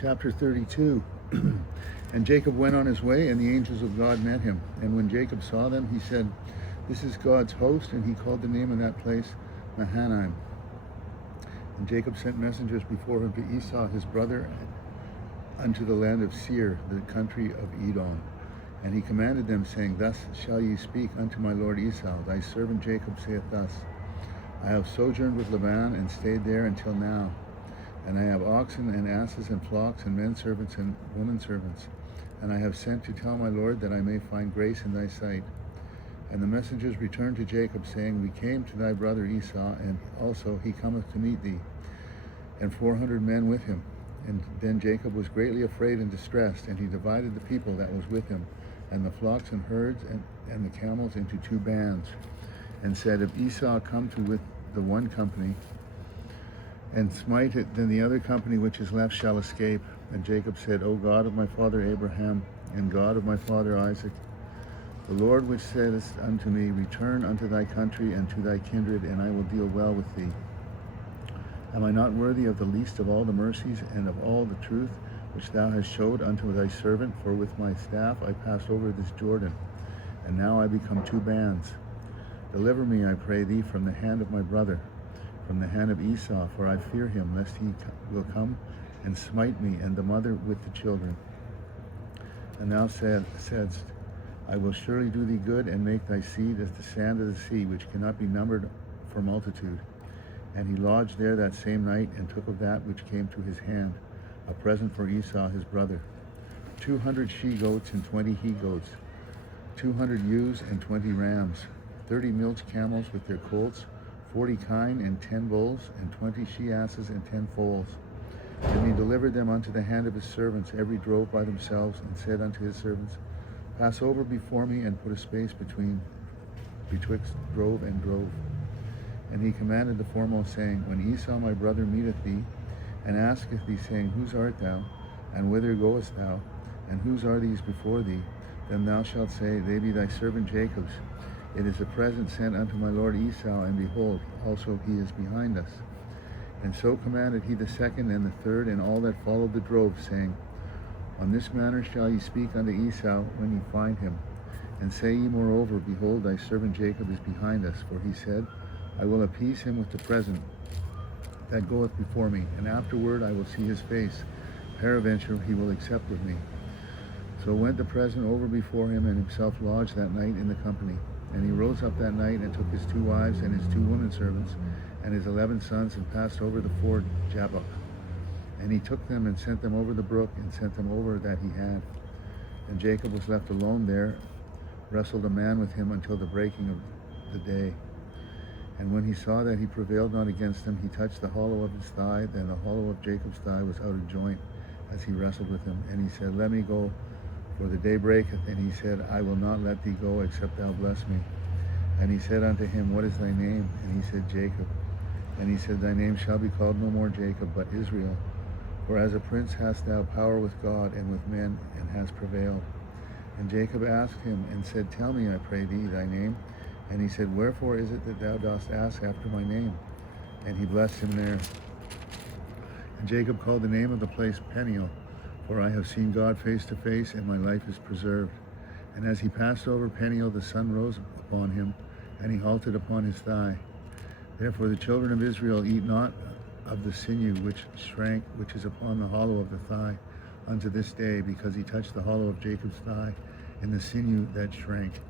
Chapter 32. And Jacob went on his way, and the angels of God met him. And when Jacob saw them, he said, "This is God's host," and he called the name of that place Mahanaim. And Jacob sent messengers before him to Esau his brother unto the land of Seir, the country of Edom. And he commanded them, saying, "Thus shall ye speak unto my lord Esau. Thy servant Jacob saith thus, I have sojourned with Laban, and stayed there until now. And I have oxen and asses and flocks and men servants and women servants. And I have sent to tell my lord that I may find grace in thy sight." And the messengers returned to Jacob, saying, "We came to thy brother Esau, and also he cometh to meet thee, and 400 men with him." And then Jacob was greatly afraid and distressed, and he divided the people that was with him, and the flocks and herds and the camels into 2 bands, and said, "If Esau come to with the one company, and smite it, then the other company which is left shall escape." And Jacob said, "O God of my father Abraham, and God of my father Isaac, the Lord which saidest unto me, Return unto thy country and to thy kindred, and I will deal well with thee. Am I not worthy of the least of all the mercies and of all the truth which thou hast showed unto thy servant? For with my staff I passed over this Jordan, and now I become 2 bands. Deliver me, I pray thee, from the hand of my brother, from the hand of Esau, for I fear him, lest he will come and smite me, and the mother with the children. And thou saidst, I will surely do thee good, and make thy seed as the sand of the sea, which cannot be numbered for multitude." And he lodged there that same night, and took of that which came to his hand a present for Esau his brother, 200 she-goats and 20 he-goats, 200 ewes and 20 rams, 30 milch camels with their colts, 40 kine and 10 bulls, and 20 she-asses and 10 foals. And he delivered them unto the hand of his servants, every drove by themselves, and said unto his servants, "Pass over before me, and put a space betwixt drove and drove." And he commanded the foremost, saying, "When Esau my brother meeteth thee, and asketh thee, saying, Whose art thou, and whither goest thou, and whose are these before thee? Then thou shalt say, They be thy servant Jacob's. It is a present sent unto my lord Esau, and behold, also he is behind us." And so commanded he the second and the third, and all that followed the drove, saying, "On this manner shall ye speak unto Esau when ye find him. And say ye moreover, Behold, thy servant Jacob is behind us. For he said, I will appease him with the present that goeth before me, and afterward I will see his face. Peradventure he will accept with me." So went the present over before him, and himself lodged that night in the company. And he rose up that night, and took his 2 wives and his 2 women servants, and his 11 sons, and passed over the ford Jabbok. And he took them, and sent them over the brook, and sent them over that he had. And Jacob was left alone there, wrestled a man with him until the breaking of the day. And when he saw that he prevailed not against him, he touched the hollow of his thigh. Then the hollow of Jacob's thigh was out of joint as he wrestled with him. And he said, "Let me go, for the day breaketh." And he said, "I will not let thee go, except thou bless me." And he said unto him, "What is thy name?" And he said, "Jacob." And he said, "Thy name shall be called no more Jacob, but Israel. For as a prince hast thou power with God and with men, and hast prevailed." And Jacob asked him, and said, "Tell me, I pray thee, thy name." And he said, "Wherefore is it that thou dost ask after my name?" And he blessed him there. And Jacob called the name of the place Peniel, for I have seen God face to face, and my life is preserved. And as he passed over Peniel, the sun rose upon him, and he halted upon his thigh. Therefore the children of Israel eat not of the sinew which shrank, which is upon the hollow of the thigh, unto this day, because he touched the hollow of Jacob's thigh, and the sinew that shrank.